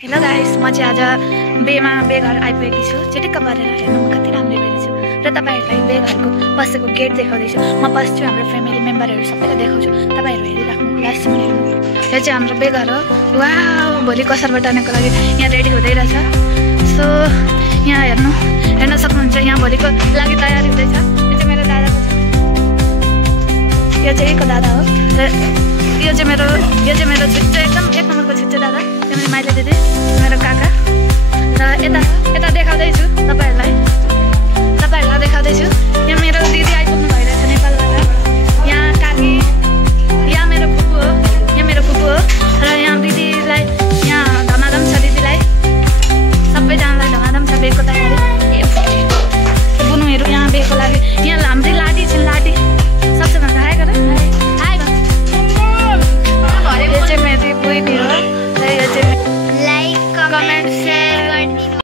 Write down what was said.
Hello guys, म चाहिँ आज बेघर आइपुगेकी छु। चिटिक्क परेर हेर्नु म कति राम्रो भइरहेछु र तपाईहरुलाई बेघरको पसेको गेट देखाउँदैछु। म पस्छु, हाम्रो फ्यामिली मेम्बरहरु सबैलाई देखाउँछु। तपाईहरु हेरिराख्नु, लास्टसम्म हेर्नु। यो चाहिँ हाम्रो बेघर हो। वाउ, भोलि कसर बटाल्नको लागि यहाँ रेडी हुँदै रहेछ। सो यहाँ हेर्न सक्नुहुन्छ, यहाँ भोलिको लागि तयारी हुँदैछ। यो चाहिँ मेरो दादाको छ, यो चाहिँ एकको दादा हो र यो चाहिँ मेरो छिट्टो एकदम एक नम्बरको छिट्टो दादा। यो मेरो माइली दिदी, मेरो काका। र यता देखाउँदैछु तपाईहरुलाई देखाउँदैछु। यहाँ मेरो दिदी आइपुग्नु भइरहेछ नेपालबाट। यहाँ काकी, यहाँ मेरो फुपू हो, र यहाँ दिदीलाई यहाँ धमाधम छ। दिदीलाई सबैजनालाई धमाधम छ बेको तयारी। बुनुहरू यहाँ बेको लागि। यहाँ हाम्रै लाटी छिन्, लाटी सबसे भन्दा हाई गर, हाई गर। यो चाहिँ मेरो बहिनी हो र यो चाहिँ लाइक कमेन्ट शेयर